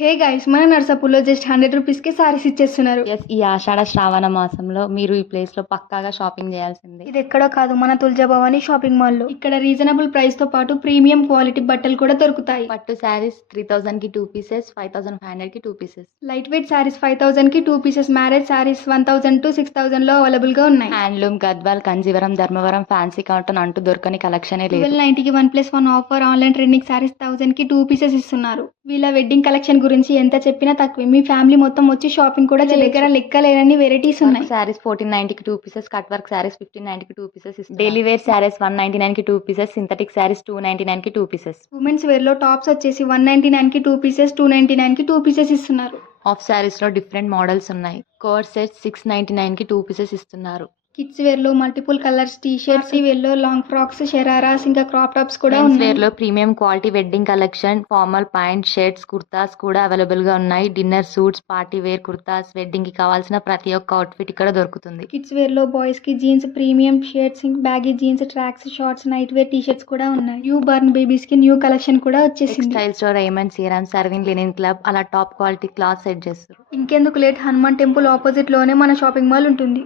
Hey guys, మన నర్సాపూర్లో just 100 రూపీస్కి సారీస్ ఇచ్చేస్తున్నారు. ఎస్, ఈ ఆషాఢ శ్రావణ మాసంలో మీరు ఈ ప్లేస్ లో పక్కాగా షాపింగ్ చేయాల్సిందే. ఇది ఎక్కడో కాదు, మన తుల్జాభవాని షాపింగ్ మాల్ లో. ఇక్కడ రీజనబుల్ ప్రైస్ తో పాటు ప్రీమియం క్వాలిటీ బట్టలు కూడా దొరుకుతాయి. పట్టు శారీస్ 3000 కి 2 పీసెస్, 5500 కి 2 పీసెస్. లైట్ వెయిట్ సారీస్ 5000 కి 2 పీసెస్, మ్యారేజ్ సారీస్ 1000 to 6000 లో అవైలబుల్ గా ఉన్నాయి. Handloom, Gadwal, Kanjeevaram, Dharmavaram, fancy cotton అంటూ దొరకని కలెక్షనే లేదు. 1290 కి 1+1 ఆఫర్. ఆన్లైన్ ట్రెండింగ్ సారీస్ 1000 కి 2 పీసెస్ ఇస్తున్నారు. వీళ్ళ వెడ్డింగ్ కలెక్షన్ గురించి ఎంత చెప్పినా తక్కువే. మీ ఫ్యామిలీ మొత్తం వచ్చి షాపింగ్ కూడా దగ్గర లెక్కలేనన్ని వెరైటీస్ ఉన్నాయి. సారీస్ 1490 కి 2 పీసెస్, కట్ వర్క్ సారీస్ 1590 కి 2 పీసెస్, డైలీ వేర్ సారీస్ 199 కి 2 పీసెస్, సింథటిక్ సారీస్ 299 కి 2 పీసెస్. ఉమెన్స్ వేర్ లో టాప్స్ వచ్చేసి 199 కి 2 పీసెస్, 299 కి 2 పీసెస్ ఇస్తున్నారు. ఆఫ్ సారీస్ లో డిఫరెంట్ మోడల్స్ ఉన్నాయి. కోర్ సెట్ 699 కి 2 పీసెస్ ఇస్తున్నారు. కిడ్స్ వేర్ లో multiple colours T shirts, wear లో లాంగ్ ఫ్రాక్స్, షరారాస్, ఇంకా క్రాప్ టాప్స్ కూడా మెన్స్ ఉన్నాయి. వేర్ లో premium quality wedding collection, formal pant, shirts, kurtas కూడా అవైలబుల్ గా ఉన్నాయి. Dinner suits, party wear kurtas, wedding కి కావాల్సిన ప్రతి ఒక్క అవుట్ఫిట్ ఇక్కడ దొరుకుతుంది. కిడ్స్ వేర్ లో బాయ్స్ కి jeans, premium shirts, baggy jeans, tracks, shorts, night wear T shirts కూడా ఉన్నాయి. న్యూ బర్న్ బేబీస్ కి న్యూ కలెక్షన్ కూడా వచ్చేసింది. టెక్స్టైల్ స్టోర్, రేమండ్, సీరమ్, సర్విన్, లినిన్ క్లబ్ అలా టాప్ క్వాలిటీ క్లాత్ సెట్ చేస్తారు. ఇంకెందుకు లేట్, హనుమాన్ టెంపుల్ ఆపోజిట్ లోనే మన షాపింగ్ మాల్ ఉంటుంది.